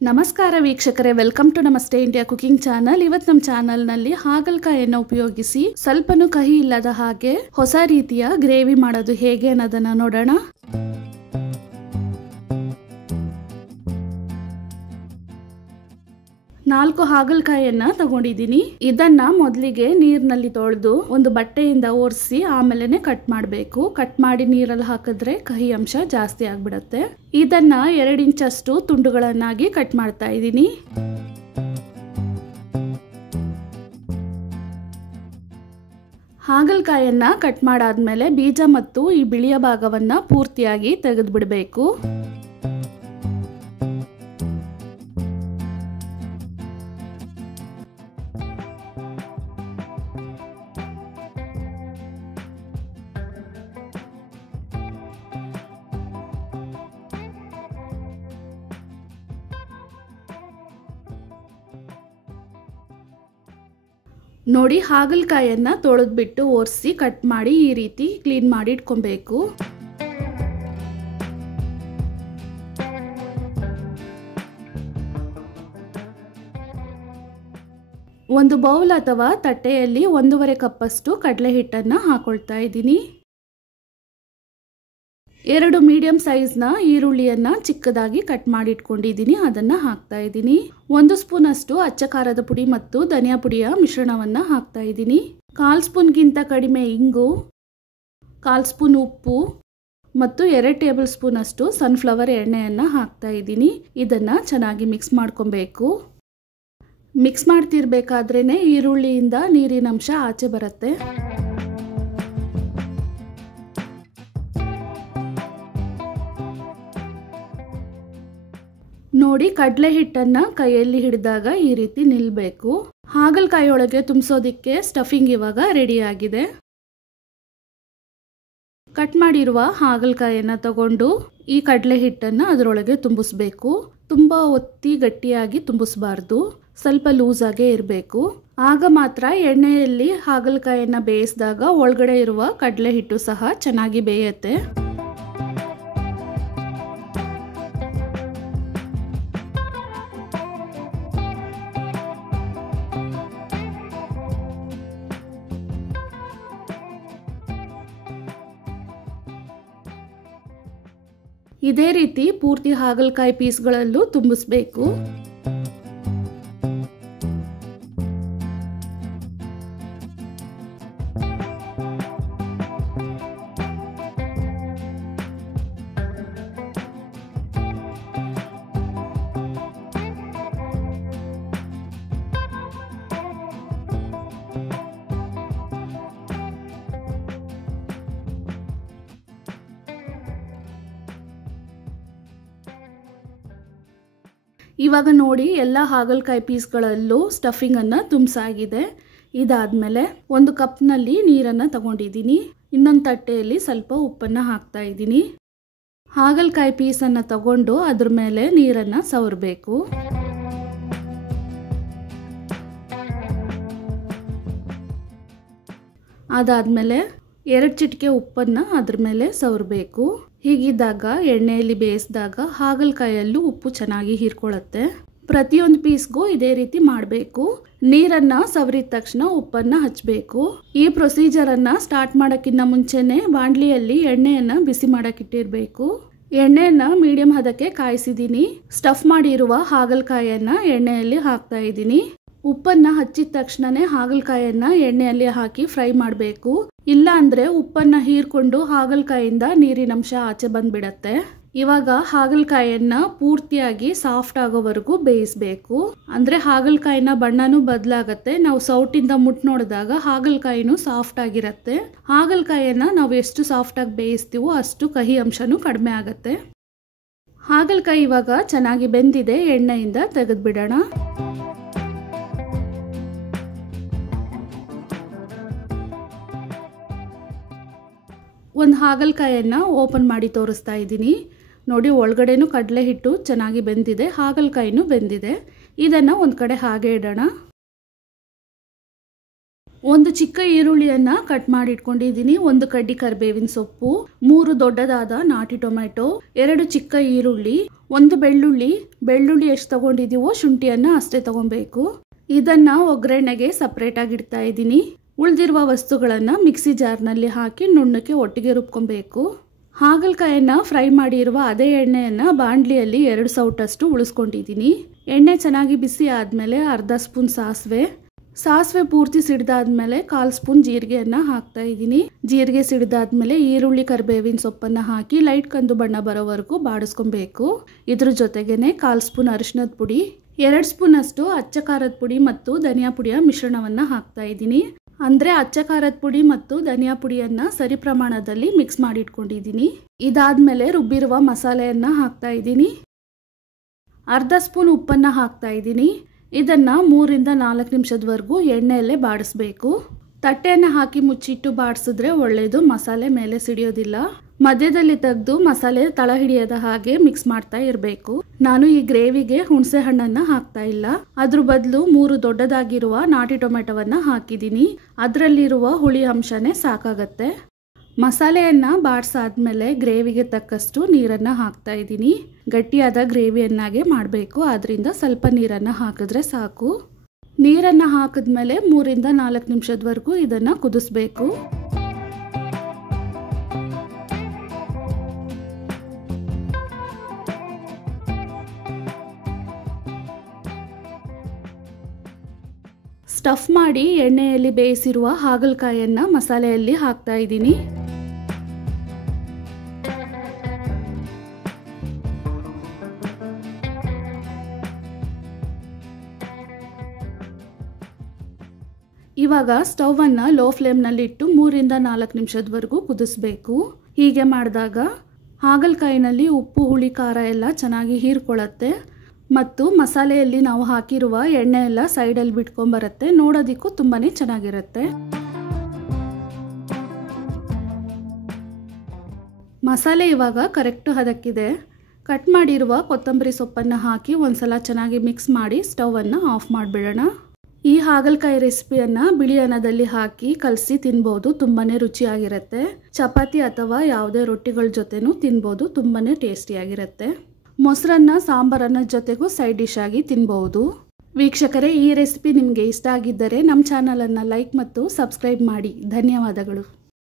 ನಮಸ್ಕಾರ ವೀಕ್ಷಕರೇ, welcome to ನಮಸ್ತೆ ಇಂಡಿಯಾ ಕುಕಿಂಗ್ ಚಾನಲ್. ಇವತ್ತು ನಮ್ಮ ಚಾನಲ್ನಲ್ಲಿ ಹಾಗಲಕಾಯಿಯನ್ನು ಉಪಯೋಗಿಸಿ ಸ್ವಲ್ಪನೂ ಕಹಿ ಇಲ್ಲದ ಹಾಗೆ ಹೊಸ ರೀತಿಯ ಗ್ರೇವಿ ಮಾಡೋದು ಹೇಗೆ ಅನ್ನೋದನ್ನ ನೋಡೋಣ. ನಾಲ್ಕು ಹಾಗಲಕಾಯಿಯನ್ನ ತಗೊಂಡಿದ್ದೀನಿ. ಇದನ್ನ ಮೊದಲಿಗೆ ನೀರಿನಲ್ಲಿ ತೊಳೆದು ಒಂದು ಬಟ್ಟೆಯಿಂದ ಒರೆಸಿ ಆಮೇಲೆ ಕಟ್ ಮಾಡಬೇಕು. ಕಟ್ ಮಾಡಿ ನೀರಲ್ಲಿ ಹಾಕಿದ್ರೆ ಕಹಿ ಅಂಶ ಜಾಸ್ತಿ ಆಗ್ಬಿಡತ್ತೆ. ಇದನ್ನ 2 ಇಂಚಷ್ಟು ತುಂಡುಗಳನ್ನಾಗಿ ಕಟ್ ಮಾಡ್ತಾ ಇದ್ದೀನಿ. ಹಾಗಲಕಾಯಿಯನ್ನ ಕಟ್ ಮಾಡಾದ್ಮೇಲೆ ಬೀಜ ಮತ್ತು ಈ ಬಿಳಿಯ ಭಾಗವನ್ನ ಪೂರ್ತಿಯಾಗಿ ತೆಗೆದು ಬಿಡಬೇಕು. ನೋಡಿ, ಹಾಗಲಕಾಯಿಯನ್ನ ತೊಳೆದ್ಬಿಟ್ಟು ಒರೆಸಿ ಕಟ್ ಮಾಡಿ ಈ ರೀತಿ ಕ್ಲೀನ್ ಮಾಡಿ ಇಟ್ಕೊಬೇಕು. ಒಂದು ಬೌಲ್ ಅಥವಾ ತಟ್ಟೆಯಲ್ಲಿ 1.5 ಕಪ್ಪಷ್ಟು ಕಡಲೆ ಹಿಟ್ಟನ್ನ ಹಾಕೊಳ್ತಾ ಇದ್ದೀನಿ. 2 ಮೀಡಿಯಂ ಸೈಜ್ನ ಈರುಳ್ಳಿಯನ್ನ ಚಿಕ್ಕದಾಗಿ ಕಟ್ ಮಾಡಿ ಇಟ್ಕೊಂಡಿದ್ದೀನಿ, ಅದನ್ನ ಹಾಕ್ತಾ ಇದ್ದೀನಿ. 1 ಸ್ಪೂನ್ ಅಷ್ಟು ಅಚ್ಚ ಖಾರದ ಪುಡಿ ಮತ್ತು ಧನಿಯಾ ಪುಡಿಯ ಮಿಶ್ರಣವನ್ನ ಹಾಕ್ತಾ ಇದ್ದೀನಿ. 1/4 ಸ್ಪೂನ್ಗಿಂತ ಕಡಿಮೆ ಇಂಗು, 1/4 ಸ್ಪೂನ್ ಉಪ್ಪು ಮತ್ತು 2 ಟೇಬಲ್ ಸ್ಪೂನ್ ಅಷ್ಟು ಸನ್ಫ್ಲವರ್ ಎಣ್ಣೆಯನ್ನ ಹಾಕ್ತಾ ಇದ್ದೀನಿ. ಇದನ್ನ ಚೆನ್ನಾಗಿ ಮಿಕ್ಸ್ ಮಾಡ್ಕೊಬೇಕು. ಮಿಕ್ಸ್ ಮಾಡ್ತಿರ್ಬೇಕಾದ್ರೇನೆ ಈರುಳ್ಳಿಯಿಂದ ನೀರಿನ ಅಂಶ ಆಚೆ ಬರುತ್ತೆ. ನೋಡಿ, ಕಡಲೆ ಹಿಟ್ಟನ್ನ ಕೈಯಲ್ಲಿ ಹಿಡಿದಾಗ ಈ ರೀತಿ ನಿಲ್ಬೇಕು. ಹಾಗಲಕಾಯಿ ಒಳಗೆ ತುಂಬಿಸೋದಿಕ್ಕೆ ಸ್ಟಫಿಂಗ್ ಇವಾಗ ರೆಡಿ ಆಗಿದೆ. ಕಟ್ ಮಾಡಿರುವ ಹಾಗಲಕಾಯಿಯನ್ನ ತಗೊಂಡು ಈ ಕಡಲೆ ಹಿಟ್ಟನ್ನ ಅದರೊಳಗೆ ತುಂಬಿಸ್ಬೇಕು. ತುಂಬಾ ಒತ್ತಿ ಗಟ್ಟಿಯಾಗಿ ತುಂಬಿಸಬಾರ್ದು, ಸ್ವಲ್ಪ ಲೂಸ್ ಆಗೇ ಇರಬೇಕು. ಆಗ ಮಾತ್ರ ಎಣ್ಣೆಯಲ್ಲಿ ಹಾಗಲಕಾಯಿಯನ್ನ ಬೇಯಿಸಿದಾಗ ಒಳಗಡೆ ಇರುವ ಕಡಲೆ ಹಿಟ್ಟು ಸಹ ಚೆನ್ನಾಗಿ ಬೇಯುತ್ತೆ. ಇದೇ ರೀತಿ ಪೂರ್ತಿ ಹಾಗಲಕಾಯಿ ಪೀಸ್ಗಳಲ್ಲೂ ತುಂಬಿಸಬೇಕು. ಇವಾಗ ನೋಡಿ, ಎಲ್ಲ ಹಾಗಲಕಾಯಿ ಪೀಸ್ಗಳಲ್ಲೂ ಸ್ಟಫಿಂಗ್ ಅನ್ನ ತುಂಬಿಸಾಗಿದೆ. ಇದಾದ್ಮೇಲೆ 1 ಕಪ್ನಲ್ಲಿ ನೀರನ್ನ ತಗೊಂಡಿದ್ದೀನಿ. ಇನ್ನೊಂದು ತಟ್ಟೆಯಲ್ಲಿ ಸ್ವಲ್ಪ ಉಪ್ಪನ್ನ ಹಾಕ್ತಾ ಇದ್ದೀನಿ. ಹಾಗಲಕಾಯಿ ಪೀಸನ್ನ ತಗೊಂಡು ಅದ್ರ ಮೇಲೆ ನೀರನ್ನ ಸವರಬೇಕು. ಅದಾದ್ಮೇಲೆ 2 ಚಿಟಿಕೆ ಉಪ್ಪನ್ನ ಅದ್ರ ಮೇಲೆ ಸವರಬೇಕು. ಹೀಗಿದ್ದಾಗ ಎಣ್ಣೆಯಲ್ಲಿ ಬೇಯಿಸಿದಾಗ ಹಾಗಲಕಾಯಲ್ಲೂ ಉಪ್ಪು ಚೆನ್ನಾಗಿ ಹೀರ್ಕೊಳ್ಳುತ್ತೆ. ಪ್ರತಿಯೊಂದು ಪೀಸ್ಗೂ ಇದೇ ರೀತಿ ಮಾಡಬೇಕು. ನೀರನ್ನ ಸವರಿದ ತಕ್ಷಣ ಉಪ್ಪನ್ನ ಹಚ್ಚಬೇಕು. ಈ ಪ್ರೊಸೀಜರನ್ನ ಸ್ಟಾರ್ಟ್ ಮಾಡೋಕ್ಕಿಂತ ಮುಂಚೆನೆ ಬಾಂಡ್ಲಿಯಲ್ಲಿ ಎಣ್ಣೆಯನ್ನ ಬಿಸಿ ಮಾಡಕ್ಕಿಟ್ಟಿರ್ಬೇಕು. ಎಣ್ಣೆಯನ್ನ ಮೀಡಿಯಂ ಹದಕ್ಕೆ ಕಾಯಿಸಿದ್ದೀನಿ. ಸ್ಟಫ್ ಮಾಡಿರುವ ಹಾಗಲಕಾಯಿಯನ್ನ ಎಣ್ಣೆಯಲ್ಲಿ ಹಾಕ್ತಾ ಇದ್ದೀನಿ. ಉಪ್ಪನ್ನ ಹಚ್ಚಿದ ತಕ್ಷಣನೇ ಹಾಗಲಕಾಯಿಯನ್ನ ಎಣ್ಣೆಯಲ್ಲಿ ಹಾಕಿ ಫ್ರೈ ಮಾಡಬೇಕು. ಇಲ್ಲ ಅಂದ್ರೆ ಉಪ್ಪನ್ನ ಹೀರ್ಕೊಂಡು ಹಾಗಲಕಾಯಿಂದ ನೀರಿನಂಶ ಆಚೆ ಬಂದ್ಬಿಡತ್ತೆ. ಇವಾಗ ಹಾಗಲಕಾಯಿಯನ್ನ ಪೂರ್ತಿಯಾಗಿ ಸಾಫ್ಟ್ ಆಗೋವರೆಗೂ ಬೇಯಿಸಬೇಕು. ಅಂದ್ರೆ ಹಾಗಲಕಾಯಿನ ಬಣ್ಣನೂ ಬದಲಾಗತ್ತೆ. ನಾವು ಸೌಟಿಂದ ಮುಟ್ ನೋಡಿದಾಗ ಹಾಗಲಕಾಯಿನೂ ಸಾಫ್ಟ್ ಆಗಿರತ್ತೆ. ಹಾಗಲಕಾಯಿಯನ್ನ ನಾವು ಎಷ್ಟು ಸಾಫ್ಟ್ ಆಗಿ ಬೇಯಿಸ್ತೀವೋ ಅಷ್ಟು ಕಹಿ ಅಂಶನೂ ಕಡಿಮೆ ಆಗತ್ತೆ. ಹಾಗಲಕಾಯಿ ಇವಾಗ ಚೆನ್ನಾಗಿ ಬೆಂದಿದೆ. ಎಣ್ಣೆಯಿಂದ ತೆಗೆದ್ಬಿಡೋಣ. ಒಂದು ಹಾಗಲಕಾಯಿಯನ್ನ ಓಪನ್ ಮಾಡಿ ತೋರಿಸ್ತಾ ಇದ್ದೀನಿ. ನೋಡಿ, ಒಳಗಡೆನೂ ಕಡಲೆ ಹಿಟ್ಟು ಚೆನ್ನಾಗಿ ಬೆಂದಿದೆ, ಹಾಗಲಕಾಯಿನೂ ಬೆಂದಿದೆ. ಇದನ್ನು ಒಂದು ಕಡೆ ಹಾಗೆ ಇಡೋಣ. ಒಂದು ಚಿಕ್ಕ ಈರುಳ್ಳಿಯನ್ನ ಕಟ್ ಮಾಡಿ ಇಟ್ಕೊಂಡಿದ್ದೀನಿ, ಒಂದು ಕಡ್ಡಿ ಕರಿಬೇವಿನ ಸೊಪ್ಪು, 3 ದೊಡ್ಡದಾದ ನಾಟಿ ಟೊಮೆಟೊ, 2 ಚಿಕ್ಕ ಈರುಳ್ಳಿ, ಒಂದು ಬೆಳ್ಳುಳ್ಳಿ ಎಷ್ಟು ತಗೊಂಡಿದೀವೋ ಶುಂಠಿಯನ್ನ ಅಷ್ಟೇ ತಗೊಬೇಕು. ಇದನ್ನ ಒಗ್ಗರಣೆಗೆ ಸಪರೇಟ್ ಆಗಿ ಇಡ್ತಾ ಇದ್ದೀನಿ. ಉಳಿದಿರುವ ವಸ್ತುಗಳನ್ನ ಮಿಕ್ಸಿ ಜಾರ್ನಲ್ಲಿ ಹಾಕಿ ನುಣ್ಣಕ್ಕೆ ಒಟ್ಟಿಗೆ ರುಬ್ಕೊಬೇಕು. ಹಾಗಲಕಾಯನ್ನ ಫ್ರೈ ಮಾಡಿರುವ ಅದೇ ಎಣ್ಣೆಯನ್ನ ಬಾಣಲಿಯಲ್ಲಿ 2 ಸೌಟಷ್ಟು ಉಳಿಸ್ಕೊಂಡಿದ್ದೀನಿ. ಎಣ್ಣೆ ಚೆನ್ನಾಗಿ ಬಿಸಿ ಆದ್ಮೇಲೆ ಅರ್ಧ ಸ್ಪೂನ್ ಸಾಸಿವೆ ಪೂರ್ತಿ ಸಿಡ್ದಾದ್ಮೇಲೆ 1/4 ಸ್ಪೂನ್ ಜೀರಿಗೆಯನ್ನ ಹಾಕ್ತಾ ಇದ್ದೀನಿ. ಜೀರಿಗೆ ಸಿಡ್ದಾದ್ಮೇಲೆ ಈರುಳ್ಳಿ ಕರಿಬೇವಿನ ಸೊಪ್ಪನ್ನ ಹಾಕಿ ಲೈಟ್ ಕಂದು ಬಣ್ಣ ಬರೋವರೆಗೂ ಬಾಡಿಸ್ಕೊಬೇಕು. ಇದ್ರ ಜೊತೆಗೇನೆ 1/4 ಸ್ಪೂನ್ ಅರಿಶಿನದ ಪುಡಿ, 2 ಸ್ಪೂನ್ ಅಷ್ಟು ಅಚ್ಚ ಖಾರದ ಪುಡಿ ಮತ್ತು ಧನಿಯಾ ಪುಡಿಯ ಮಿಶ್ರಣವನ್ನ ಹಾಕ್ತಾ ಇದ್ದೀನಿ. ಅಂದ್ರೆ ಅಚ್ಚ ಖಾರದ ಪುಡಿ ಮತ್ತು ಧನಿಯಾ ಪುಡಿಯನ್ನ ಸರಿ ಪ್ರಮಾಣದಲ್ಲಿ ಮಿಕ್ಸ್ ಮಾಡಿ ಇಟ್ಕೊಂಡಿದ್ದೀನಿ. ಇದಾದ್ಮೇಲೆ ರುಬ್ಬಿರುವ ಮಸಾಲೆಯನ್ನ ಹಾಕ್ತಾ ಇದ್ದೀನಿ. ಅರ್ಧ ಸ್ಪೂನ್ ಉಪ್ಪನ್ನ ಹಾಕ್ತಾ ಇದ್ದೀನಿ. ಇದನ್ನ 3 ರಿಂದ 4 ನಿಮಿಷದವರೆಗೂ ಎಣ್ಣೆಯಲ್ಲೇ ಬಾಡಿಸ್ಬೇಕು. ತಟ್ಟೆಯನ್ನು ಹಾಕಿ ಮುಚ್ಚಿಟ್ಟು ಬಾಡಿಸಿದ್ರೆ ಒಳ್ಳೇದು, ಮಸಾಲೆ ಮೇಲೆ ಸಿಡಿಯೋದಿಲ್ಲ. ಮಧ್ಯದಲ್ಲಿ ತೆಗೆದು ಮಸಾಲೆ ತಳ ಹಿಡಿಯದ ಹಾಗೆ ಮಿಕ್ಸ್ ಮಾಡ್ತಾ ಇರಬೇಕು. ನಾನು ಈ ಗ್ರೇವಿಗೆ ಹುಣಸೆ ಹಣ್ಣನ್ನ ಹಾಕ್ತಾ ಇಲ್ಲ, ಅದ್ರ ಬದಲು 3 ದೊಡ್ಡದಾಗಿರುವ ನಾಟಿ ಟೊಮೆಟೊವನ್ನ ಹಾಕಿದ್ದೀನಿ. ಅದರಲ್ಲಿರುವ ಹುಳಿ ಅಂಶನೇ ಸಾಕಾಗತ್ತೆ. ಮಸಾಲೆಯನ್ನ ಬಾಡಿಸಾದ್ಮೇಲೆ ಗ್ರೇವಿಗೆ ತಕ್ಕಷ್ಟು ನೀರನ್ನ ಹಾಕ್ತಾ ಇದ್ದೀನಿ. ಗಟ್ಟಿಯಾದ ಗ್ರೇವಿಯನ್ನಾಗೆ ಮಾಡಬೇಕು, ಆದ್ರಿಂದ ಸ್ವಲ್ಪ ನೀರನ್ನ ಹಾಕಿದ್ರೆ ಸಾಕು. ನೀರನ್ನ ಹಾಕಿದ್ಮೇಲೆ 3 ರಿಂದ 4 ನಿಮಿಷದವರೆಗೂ ಇದನ್ನ ಕುದಿಸ್ಬೇಕು. ಸ್ಟಫ್ ಮಾಡಿ ಎಣ್ಣೆಯಲ್ಲಿ ಬೇಯಿಸಿರುವ ಹಾಗಲಕಾಯನ್ನ ಮಸಾಲೆಯಲ್ಲಿ ಹಾಕ್ತಾ ಇದ್ದೀನಿ. ಇವಾಗ ಸ್ಟವ್ ಅನ್ನ ಲೋ ಫ್ಲೇಮ್ನಲ್ಲಿ ಇಟ್ಟು 3 ರಿಂದ 4 ನಿಮಿಷದವರೆಗೂ ಕುದಿಸ್ಬೇಕು. ಹೀಗೆ ಮಾಡಿದಾಗ ಹಾಗಲಕಾಯಿನಲ್ಲಿ ಉಪ್ಪು ಹುಳಿ ಖಾರ ಎಲ್ಲ ಚೆನ್ನಾಗಿ ಹೀರ್ಕೊಳ್ಳುತ್ತೆ ಮತ್ತು ಮಸಾಲೆಯಲ್ಲಿ ನಾವು ಹಾಕಿರುವ ಎಣ್ಣೆ ಎಲ್ಲ ಸೈಡಲ್ಲಿ ಬಿಟ್ಕೊಂಡ್ಬರುತ್ತೆ. ನೋಡೋದಕ್ಕೂ ತುಂಬಾನೇ ಚೆನ್ನಾಗಿರುತ್ತೆ. ಮಸಾಲೆ ಇವಾಗ ಕರೆಕ್ಟ್ ಹದಕ್ಕಿದೆ. ಕಟ್ ಮಾಡಿರುವ ಕೊತ್ತಂಬರಿ ಸೊಪ್ಪನ್ನು ಹಾಕಿ ಒಂದ್ಸಲ ಚೆನ್ನಾಗಿ ಮಿಕ್ಸ್ ಮಾಡಿ ಸ್ಟವ್ ಅನ್ನು ಆಫ್ ಮಾಡಿಬಿಡೋಣ. ಈ ಹಾಗಲಕಾಯಿ ರೆಸಿಪಿಯನ್ನ ಬಿಳಿ ಅನ್ನದಲ್ಲಿ ಹಾಕಿ ಕಲಸಿ ತಿನ್ಬೋದು, ತುಂಬಾನೇ ರುಚಿಯಾಗಿರುತ್ತೆ. ಚಪಾತಿ ಅಥವಾ ಯಾವುದೇ ರೊಟ್ಟಿಗಳ ಜೊತೆನೂ ತಿನ್ಬೋದು, ತುಂಬಾನೇ ಟೇಸ್ಟಿಯಾಗಿರುತ್ತೆ. ಮೊಸರನ್ನ ಸಾಂಬಾರನ್ನ ಜೊತೆಗೂ ಸೈಡ್ ಡಿಶ್ ಆಗಿ ತಿನ್ಬಹುದು. ವೀಕ್ಷಕರೇ, ಈ ರೆಸಿಪಿ ನಿಮಗೆ ಇಷ್ಟ ಆಗಿದ್ದರೆ ನಮ್ಮ ಚಾನಲನ್ನು ಲೈಕ್ ಮತ್ತು ಸಬ್ಸ್ಕ್ರೈಬ್ ಮಾಡಿ. ಧನ್ಯವಾದಗಳು.